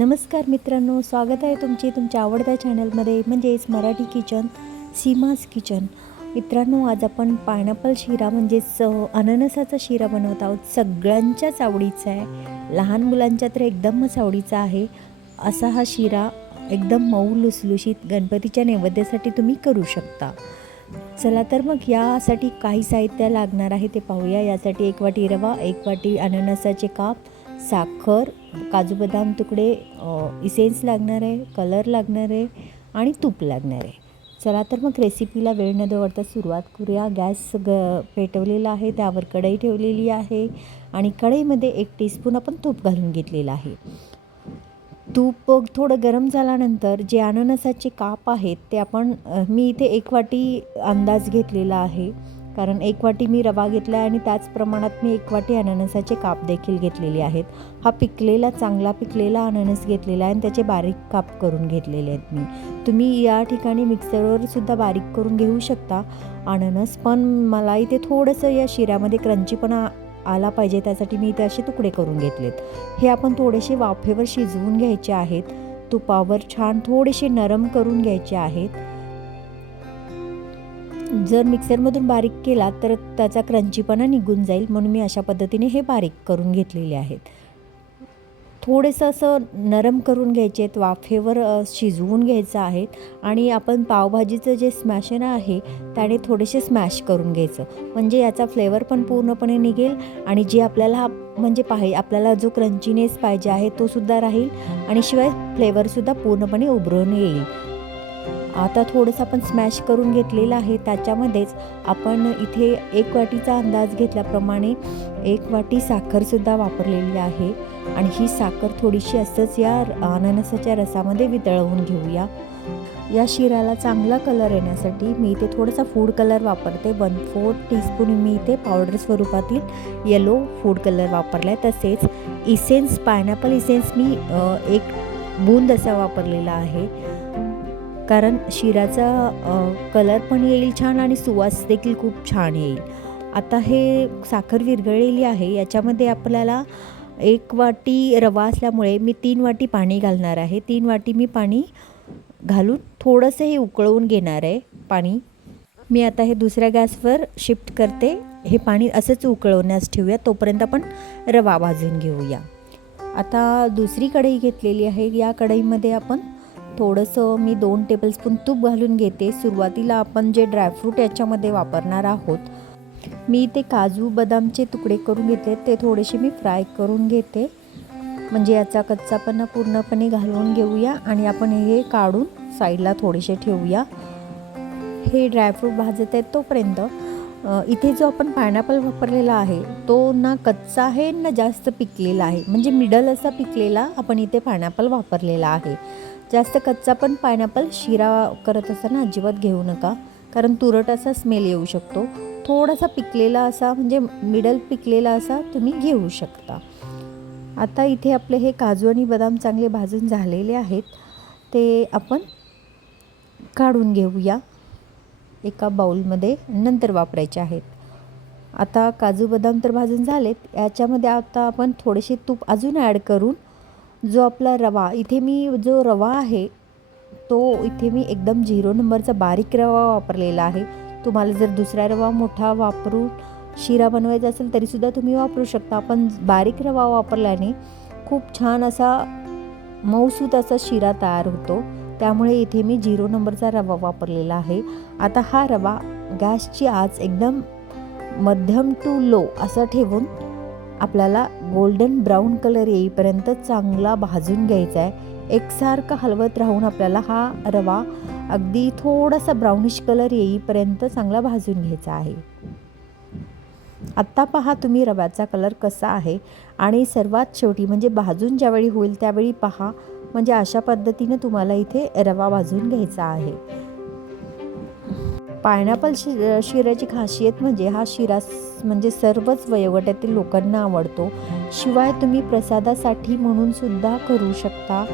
नमस्कार मित्रांनो, स्वागत आहे तुमच्या आवडत्या चॅनलमध्ये म्हणजेच मराठी किचन सीमाज किचन। मित्रांनो, आज आपण पायनॅपल शिरा म्हणजेच अननसाचा शिरा बनवत आहोत। सगळ्यांच्याच आवडीचा आहे, लहान मुलांच्या तर एकदमच आवडीचा आहे असा हा शिरा। एकदम मऊ लुसलुशीत गणपतीच्या नैवेद्यासाठी तुम्ही करू शकता। चला तर मग यासाठी काही साहित्य लागणार आहे ते पाहूया। यासाठी 1 वाटी रवा, 1 वाटी अननसाचे काप, साखर, काजू बदाम तुकडे, इसेन्स लागणार आहे, कलर लागणार आहे आणि तूप लागणार आहे। चला तर मग रेसिपीला वेळ न दवडता सुरुवात करूया। गॅस पेटवलेला आहे, त्यावर कढई ठेवलेली आहे आणि कढईमध्ये 1 टीस्पून आपण तूप घालून घेतलेलं आहे। तूप थोडं गरम झाल्यानंतर जे अननसाचे काप आहेत ते आपण मी इथे 1 वाटी अंदाज घेतलेला आहे, कारण 1 वाटी मी रवा घेतला आहे आणि त्याच प्रमाणात मी 1 वाटी अननसाचे काप देखील घेतलेले आहेत। हा चांगला पिकलेला अननस घेतलेला आहे आणि त्याचे बारीक काप करून घेतलेले आहेत मी। तुम्ही या ठिकाणी मिक्सरवर सुद्धा बारीक करून घेऊ शकता अननस, पण मला इथे थोडंसं या शिऱ्यामध्ये क्रंचीपणा आला पाहिजे त्यासाठी मी इथे असे तुकडे करून घेतलेत। हे आपण थोडेसे वाफेवर शिजवून घ्यायचे आहेत, तुपावर छान थोडेसे नरम करून घ्यायचे आहेत। जर मिक्सरमधून बारीक केला तर त्याचा क्रंचीपणा निघून जाईल, म्हणून मी अशा पद्धतीने हे बारीक करून घेतलेले आहेत। थोडेसं असं नरम करून घ्यायचे आहेत, वाफेवर शिजवून घ्यायचं आहे आणि आपण पावभाजीचं जे स्मॅशर आहे त्याने थोडेसे स्मॅश करून घ्यायचं, म्हणजे याचा फ्लेवर पण पूर्णपणे निघेल आणि जे आपल्याला आपल्याला जो क्रंचीनेस पाहिजे आहे तो सुद्धा राहील आणि शिवाय फ्लेवरसुद्धा पूर्णपणे उभरून येईल। आता थोडंसं आपण स्मॅश करून घेतलेलं आहे, त्याच्यामध्येच आपण इथे 1 वाटीचा अंदाज घेतल्याप्रमाणे 1 वाटी साखरसुद्धा वापरलेली आहे आणि ही साखर थोडीशी असंच या अननसाच्या रसामध्ये वितळवून घेऊया। या शिऱ्याला चांगला कलर येण्यासाठी मी इथे थोडासा फूड कलर वापरते। 1/4 टीस्पून मी इथे पावडर स्वरूपातील येलो फूड कलर वापरला आहे। तसेच इसेन्स, पायनॅपल इसेन्स मी 1 बूंद असा वापरलेला आहे, कारण शिऱ्याचा कलर पण येईल छान आणि सुवास देखील खूप छान येईल। आता हे साखर विरघळलेली आहे, याच्यामध्ये आपल्याला 1 वाटी रवा असल्यामुळे मी 3 वाटी पाणी घालणार आहे। 3 वाटी मी पाणी घालून थोडंसं हे उकळवून घेणार आहे पाणी। मी आता हे दुसऱ्या गॅसवर शिफ्ट करते, हे पाणी असंच उकळवण्यास ठेवूया, तोपर्यंत आपण रवा भाजून घेऊया। आता दुसरी कढई घेतलेली आहे, या कढईमध्ये आपण थोडंसं मी 2 टेबलस्पून तूप घालून घेते। सुरुवातीला आपण जे ड्रायफ्रूट याच्यामध्ये वापरणार आहोत, मी ते काजू बदामचे तुकडे करून घेतले, ते थोडेसे मी फ्राय करून घेते, म्हणजे याचा कच्चापणा पूर्णपणे घालवून घेऊया आणि आपण हे काढून साईडला थोडेसे ठेवूया। हे ड्रायफ्रूट भाजत आहेत तोपर्यंत इथे जो आपण पायनॅपल वापरलेला आहे तो ना कच्चा आहे ना जास्त पिकलेला आहे, म्हणजे मिडल असा पिकलेला आपण इथे पायनॅपल वापरलेला आहे। जास्त कच्चा पण पायनॅपल शिरा करत असताना अजिबात घेऊ नका, कारण तुरट असा स्मेल येऊ शकतो। थोडासा पिकलेला असा, म्हणजे मिडल पिकलेला असा तुम्ही घेऊ शकता। आता इथे आपले हे काजू आणि बदाम चांगले भाजून झालेले आहेत, ते आपण काढून घेऊया एका बाउलमध्ये, नंतर वापरायचे आहेत। आता काजू बदाम तर भाजून झालेत, याच्यामध्ये आता आपण थोडेसे तूप अजून ॲड करून जो आपला रवा, इथे मी जो रवा आहे तो इथे मी एकदम 0 नंबरचा बारीक रवा वापरलेला आहे। तुम्हाला जर दुसरा रवा मोठा वापरून शिरा बनवायचा असेल तरीसुद्धा तुम्ही वापरू शकता, पण बारीक रवा वापरल्याने खूप छान असा मऊसूत असा शिरा तयार होतो, त्यामुळे इथे मी 0 नंबरचा रवा वापरलेला आहे। आता हा रवा गॅसची आच एकदम मध्यम टू लो असं ठेवून आपल्याला गोल्डन ब्राऊन कलर येईपर्यंत चांगला भाजून घ्यायचा आहे। एकसारखं हलवत राहून आपल्याला हा रवा अगदी थोडासा ब्राउनिश कलर येईपर्यंत चांगला भाजून घ्यायचा आहे। आत्ता पहा तुम्ही रव्याचा कलर कसा आहे, आणि सर्वात शेवटी म्हणजे भाजून ज्यावेळी होईल त्यावेळी पहा, म्हणजे अशा पद्धतीने तुम्हाला इथे रवा भाजून घ्यायचा आहे। पायनॅपल शिऱ्याची खासियत म्हणजे हा शिरा म्हणजे सर्वच वयोगटातील लोकांना आवडतो, शिवाय तुम्ही प्रसादासाठी म्हणून सुद्धा करू शकता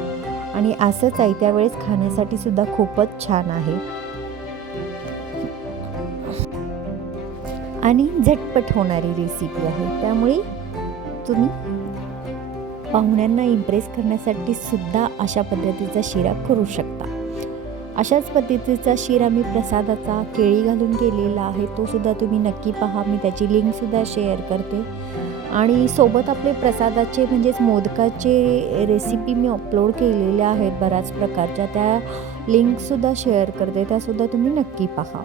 आणि असंच आहे त्यावेळेस खाण्यासाठी सुद्धा खूपच छान आहे आणि झटपट होणारी रेसिपी आहे, त्यामुळे तुम्ही पाहुण्यांना इम्प्रेस करण्यासाठी सुद्धा अशा पद्धतीचा शिरा करू शकता. अशाच पद्धतीचा शिरा मी प्रसादाचा केळी घालून केलेला आहे, तो सुद्धा तुम्ही नक्की पहा. मी त्याची लिंकसुद्धा शेअर करते. आणि सोबत आपले प्रसादाचे म्हणजेच मोदकाचे रेसिपी मी अपलोड केलेल्या आहेत बऱ्याच प्रकारच्या, त्या लिंकसुद्धा शेअर करते, त्यासुद्धा तुम्ही नक्की पहा.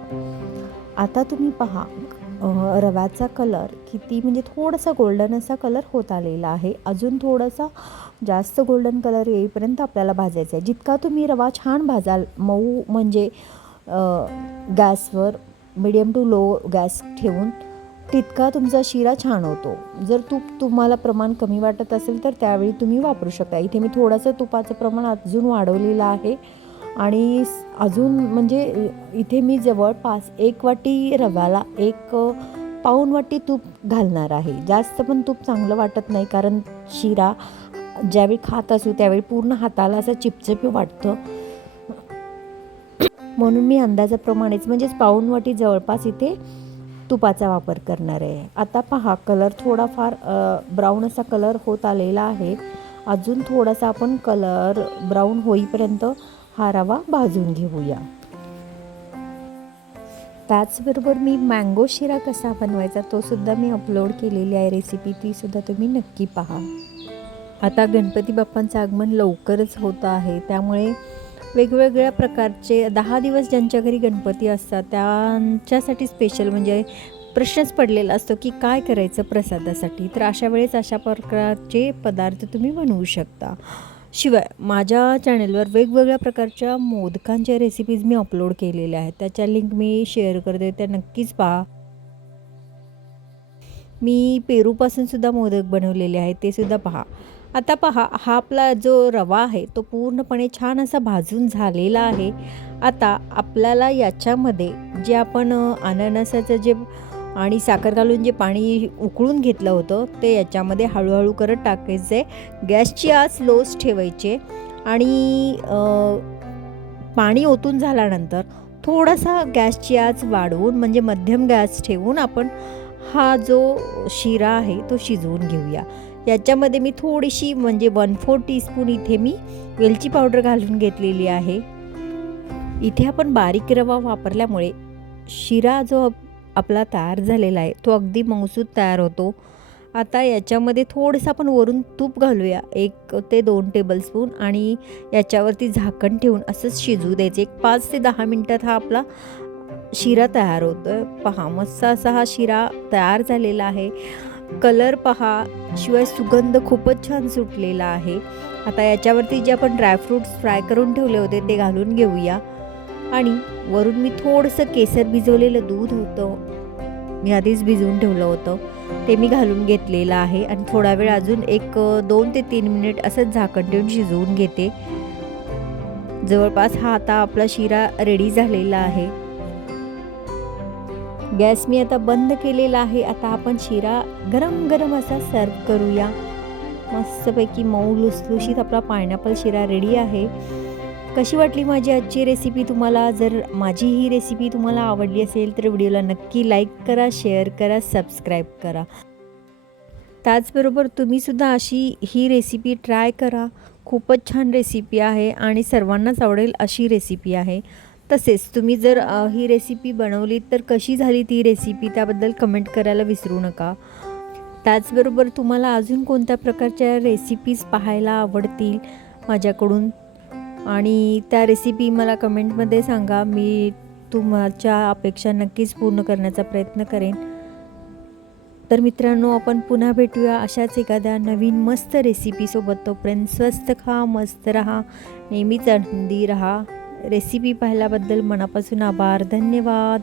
आता तुम्ही पहा रव्याचा कलर किती म्हणजे थोडासा गोल्डन असा कलर होत आलेला आहे. अजून थोडासा जास्त गोल्डन कलर येईपर्यंत आपल्याला भाजायचा आहे. जितका तुम्ही रवा छान भाजाल मऊ म्हणजे गॅसवर मिडियम टू लो गॅस ठेवून, तितका तुमचा शिरा छान होतो. जर तूप तुम्हाला प्रमाण कमी वाटत असेल तर त्यावेळी तुम्ही वापरू शकता. इथे मी थोडंसं तुपाचं प्रमाण अजून वाढवलेलं आहे आणि अजून म्हणजे इथे मी जवळपास 1 वाटी रव्याला 1 पाऊण वाटी तूप घालणार आहे. जास्त पण तूप चांगलं वाटत नाही, कारण शिरा ज्यावेळी खात असू त्यावेळी पूर्ण हाताला असं चिपचिप वाटतं, म्हणून मी अंदाजाप्रमाणेच म्हणजेच पाऊण वाटी जवळपास इथे तुपाचा वापर करणार आहे. आता पहा कलर थोडाफार ब्राऊन असा कलर होत आलेला आहे. अजून थोडासा आपण कलर ब्राऊन होईपर्यंत हा रवा भाजून घेऊया. त्याचबरोबर मी मँगो शिरा कसा बनवायचा तो सुद्धा मी अपलोड केलेली आहे रेसिपी, ती सुद्धा तुम्ही नक्की पहा. आता गणपती बाप्पांचं आगमन लवकरच होतं आहे, त्यामुळे वेगवेगळ्या प्रकारचे 10 दिवस ज्यांच्या घरी गणपती असतात त्यांच्यासाठी स्पेशल म्हणजे प्रश्नच पडलेला असतो की काय करायचं प्रसादासाठी. तर अशा वेळेस अशा प्रकारचे पदार्थ तुम्ही बनवू शकता. शिवाय माझ्या चॅनलवर वेगवेगळ्या प्रकारच्या मोदकांच्या रेसिपीज मी अपलोड केलेल्या आहेत, त्याच्या लिंक मी शेअर करते, त्या नक्कीच पहा. मी पेरूपासून सुद्धा मोदक बनवलेले आहेत, ते सुद्धा पहा. आता पहा हा आपला जो रवा आहे तो पूर्णपणे छान असा भाजून झालेला आहे. आता आपल्याला याच्यामध्ये जे आपण अननसाचं जे आणि साखर घालून जे पाणी उकळून घेतलं होतं ते याच्यामध्ये हळूहळू करत टाकायचं आहे. गॅसची आच लोच ठेवायचे आणि पाणी ओतून झाल्यानंतर थोडासा गॅसची आच वाढवून म्हणजे मध्यम गॅस ठेवून आपण हा जो शिरा आहे तो शिजवून घेऊया. याच्यामध्ये मी थोडीशी म्हणजे 1/4 टीस्पून इथे मी वेलची पावडर घालून घेतलेली आहे. इथे आपण बारीक रवा वापरल्यामुळे शिरा जो आपला तयार झालेला आहे तो अगदी मऊसूत तयार होतो. आता याच्यामध्ये थोडंसं आपण वरून तूप घालूया 1 ते 2 टेबलस्पून आणि याच्यावरती झाकण ठेवून असंच शिजू द्यायचं. 5 ते 10 मिनटात हा आपला शिरा तयार होतो आहे. पहा मस्त असा हा शिरा तयार झालेला आहे. कलर पहा, शिवाय सुगंध खूपच छान सुटलेला आहे. आता याच्यावरती जे आपण ड्रायफ्रूट्स फ्राय करून ठेवले होते ते घालून घेऊया आणि वरून मी थोडंसं केसर भिजवलेलं दूध होतं, मी आधीच भिजवून ठेवलं होतं, ते मी घालून घेतलेलं आहे आणि थोडा वेळ अजून 2 ते 3 मिनिट असंच झाकण ठेवून शिजवून घेते. जवळपास हा आता आपला शिरा रेडी झालेला आहे. गॅस मी आता बंद केलेला आहे. आता आपण शिरा गरम गरम असा सर्व करूया. मस्तपैकी मऊ लुसलुशीत आपला पायनॅपल शिरा रेडी आहे. कशी वाटली माझी आजची रेसिपी तुम्हाला? जर माझी ही रेसिपी तुम्हाला आवडली असेल तर व्हिडिओला नक्की लाईक करा, शेअर करा, सबस्क्राईब करा. त्याचबरोबर तुम्हीसुद्धा अशी ही रेसिपी ट्राय करा. खूपच छान रेसिपी आहे आणि सर्वांनाच आवडेल अशी रेसिपी आहे. तसेच तुम्ही जर ही रेसिपी बनवली तर कशी झाली ती रेसिपी त्याबद्दल कमेंट करायला विसरू नका. त्याचबरोबर तुम्हाला अजून कोणत्या प्रकारच्या रेसिपीज पाहायला आवडतील माझ्याकडून आणि त्या रेसिपी मला कमेंटमध्ये सांगा. मी तुमच्या अपेक्षा नक्कीच पूर्ण करण्याचा प्रयत्न करेन. तर मित्रांनो, आपण पुन्हा भेटूया अशाच एखाद्या नवीन मस्त रेसिपीसोबत. तोपर्यंत स्वस्त खा, मस्त रहा, नेहमीच आनंदी रहा. रेसिपी पाहिल्याबद्दल मनापासून आभार. धन्यवाद.